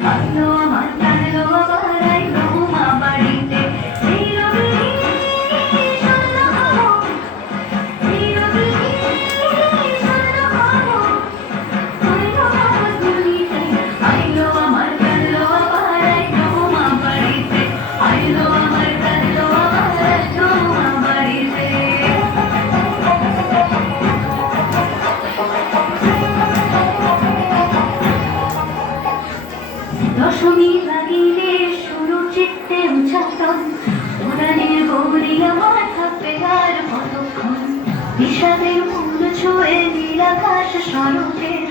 আমার দশমী লাগিলে শুরু চিত্তে উচ্চাটন পুরাণের গৌরী আমার থাকবে আর বিষাদের মূল ছুঁয়ে নীলাকাশ স্বরূপের।